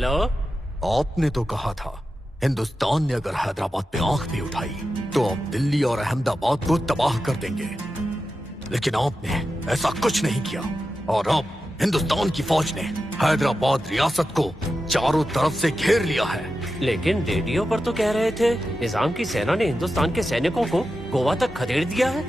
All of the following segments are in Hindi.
हेलो। आपने तो कहा था हिंदुस्तान ने अगर हैदराबाद पे आंख भी उठाई तो अब दिल्ली और अहमदाबाद को तबाह कर देंगे, लेकिन आपने ऐसा कुछ नहीं किया और अब हिंदुस्तान की फौज ने हैदराबाद रियासत को चारों तरफ से घेर लिया है। लेकिन रेडियो पर तो कह रहे थे निजाम की सेना ने हिंदुस्तान के सैनिकों को गोवा तक खदेड़ दिया है।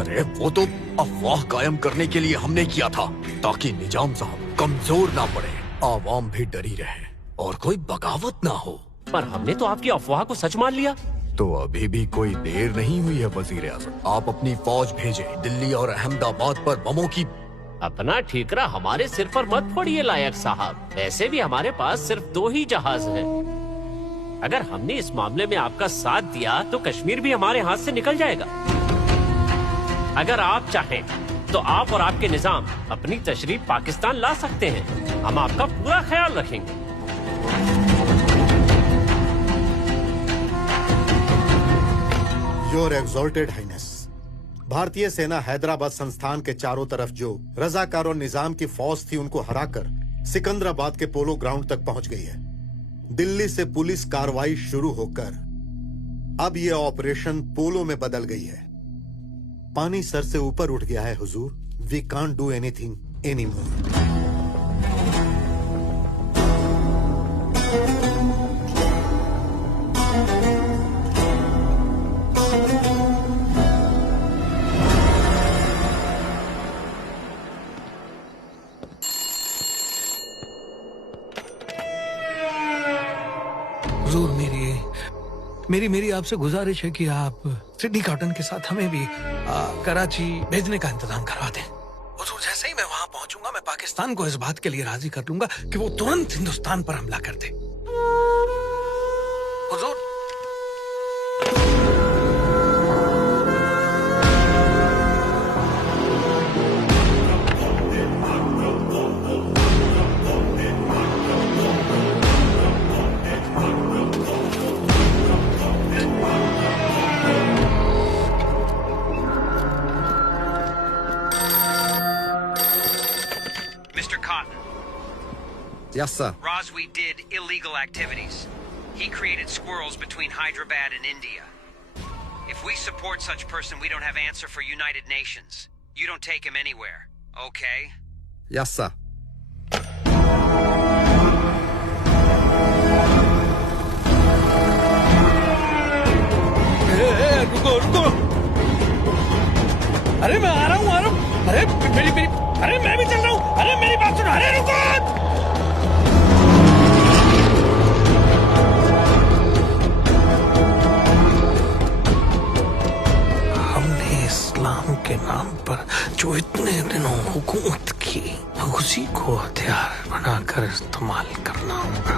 अरे वो तो अफवाह कायम करने के लिए हमने किया था, ताकि निजाम साहब कमजोर ना पड़े, आवाम भी डरी रहे और कोई बगावत ना हो। पर हमने तो आपकी अफवाह को सच मान लिया। तो अभी भी कोई देर नहीं हुई है वजीर आज़म, आप अपनी फौज भेजें दिल्ली और अहमदाबाद पर बमों की। अपना ठीकरा हमारे सिर पर मत फोड़िए लायक साहब, वैसे भी हमारे पास सिर्फ 2 ही जहाज हैं। अगर हमने इस मामले में आपका साथ दिया तो कश्मीर भी हमारे हाथ से निकल जाएगा। अगर आप चाहें तो आप और आपके निजाम अपनी तशरीफ पाकिस्तान ला सकते हैं, हम आपका पूरा ख्याल रखेंगे। योर एक्सॉल्टेड हाइनेस, भारतीय सेना हैदराबाद संस्थान के चारों तरफ जो रजाकार और निजाम की फौज थी उनको हराकर सिकंदराबाद के पोलो ग्राउंड तक पहुंच गई है। दिल्ली से पुलिस कार्रवाई शुरू होकर अब यह ऑपरेशन पोलो में बदल गई है। पानी सर से ऊपर उठ गया है हुजूर। We can't do anything anymore. हुजूर, मेरी आपसे गुजारिश है कि आप सिडनी कॉटन के साथ हमें भी कराची भेजने का इंतजाम करवा दें। हुजूर, जैसे ही मैं वहां पहुंचूंगा मैं पाकिस्तान को इस बात के लिए राजी कर लूंगा कि वो तुरंत हिंदुस्तान पर हमला कर दे। हुजूर, Yes, sir. Roswy did illegal activities. He created squirrels between Hyderabad and India. If we support such person, we don't have answer for United Nations. You don't take him anywhere, okay? Yes, sir. रुको। अरे मैं आ रहा हूँ। अरे अरे मैं भी चल रहा हूँ। अरे मेरी बात सुनो। अरे रुको। हमने इस्लाम के नाम पर जो इतने दिनों हुकूमत की, उसी को हथियार बनाकर इस्तेमाल करना होगा।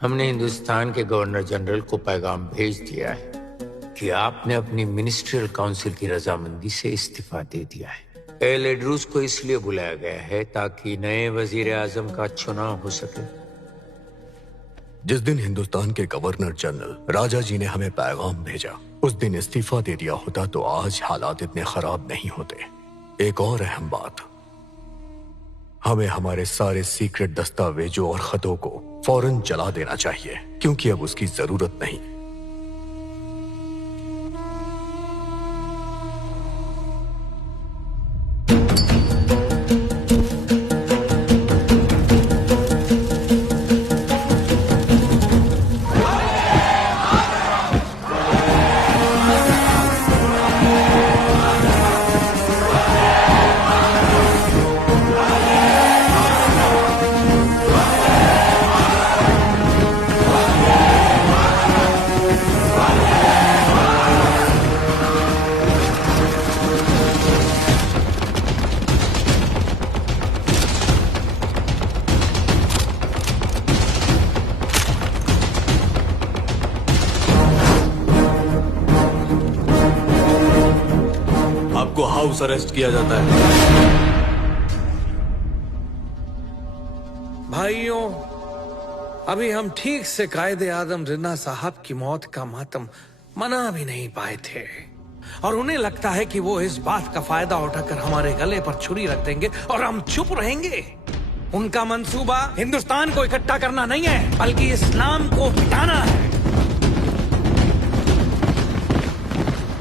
हमने हिंदुस्तान के गवर्नर जनरल को पैगाम भेज दिया है कि आपने अपनी मिनिस्ट्रियल काउंसिल की रजामंदी से इस्तीफा दे दिया है। एल एड्रूस को इसलिए बुलाया गया है ताकि नए वजीर आजम का चुनाव हो सके। जिस दिन हिंदुस्तान के गवर्नर जनरल राजा जी ने हमें पैगाम भेजा, उस दिन इस्तीफा दे दिया होता तो आज हालात इतने खराब नहीं होते। एक और अहम बात, हमें हमारे सारे सीक्रेट दस्तावेजों और खतों को फौरन जला देना चाहिए, क्योंकि अब उसकी जरूरत नहीं। हाउस अरेस्ट किया जाता है। भाइयों, अभी हम ठीक से कायदे आजम जिन्ना साहब की मौत का मातम मना भी नहीं पाए थे, और उन्हें लगता है कि वो इस बात का फायदा उठाकर हमारे गले पर छुरी रख देंगे और हम चुप रहेंगे। उनका मंसूबा हिंदुस्तान को इकट्ठा करना नहीं है, बल्कि इस्लाम को मिटाना है।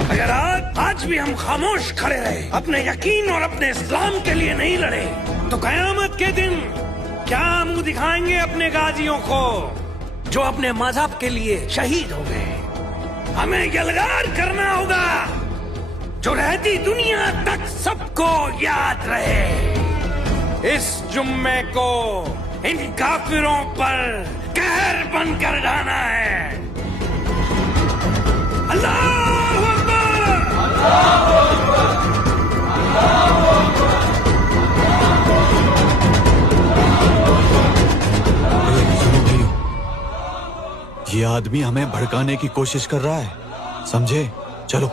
अगर आज भी हम खामोश खड़े रहे, अपने यकीन और अपने इस्लाम के लिए नहीं लड़े, तो कयामत के दिन क्या मुंह दिखाएंगे अपने गाजियों को जो अपने मजहब के लिए शहीद हो गए। हमें यलगार करना होगा जो रहती दुनिया तक सबको याद रहे। इस जुम्मे को इन काफिरों पर कहर बनकर ढाना है। अल्लाहू अकबर! अल्लाहू अकबर! अल्लाहू अकबर! सुनो भाइयों, ये आदमी हमें भड़काने की कोशिश कर रहा है, समझे? चलो।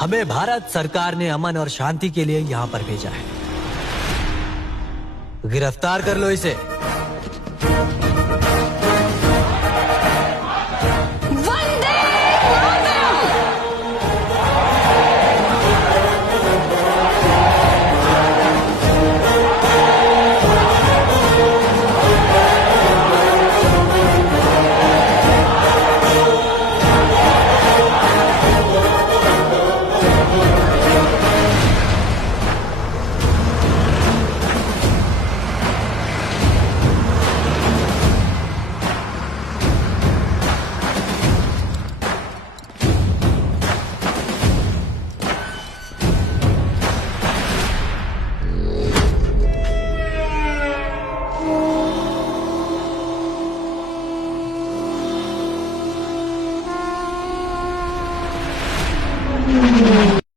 हमें भारत सरकार ने अमन और शांति के लिए यहाँ पर भेजा है। गिरफ्तार कर लो इसे।